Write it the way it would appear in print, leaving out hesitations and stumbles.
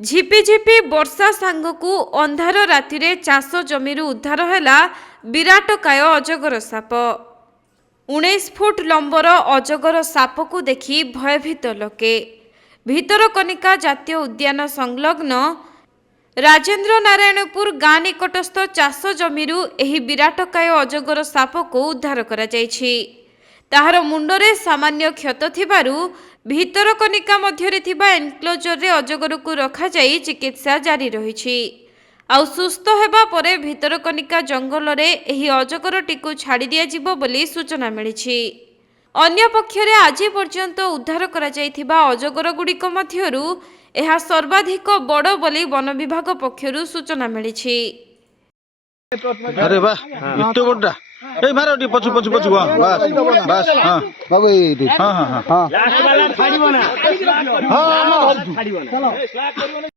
झिपिझिपि वर्षा सांगकु अंधार रातिरे चाष जमीरु उद्धार हैला विराटकाय अजगर साप। 19 फुट लंबर अजगर सापकु देखि भयभीत लोके। भितरकनिका जातीय उद्यान संलग्न राजेन्द्र नारायणपुर गाँ निकटस्थ चाष जमीरु एही विराटकाय अजगर सापकु उद्धार करा जायछि। ताहार मुंडरे सामान्य क्षत थिबारु भितरकनिका मध्यरे थिबा एनक्लोजर रे अजगर को रखा जाई चिकित्सा जारी रहिछि। आउ सुस्थ हेबा परे भितरकनिका जंगल रे एही अजगरटी को छाड़ी दिया जिवो बोली सूचना मिलिछि। अन्य पक्षरे आज पर्यंत उद्धार करा जायथिबा अजगर गुड़िक मध्यरु एहा सर्वाधिक बड़ बोली वन विभाग पक्षरु सूचना मिलिछि। अरे वाह इतो बड़ा ए मारो डी पछु पछु पछु बस बस हां बाबू हां हां हां लास्ट वाला छाड़ीबो ना हां छाड़ीबो ना चलो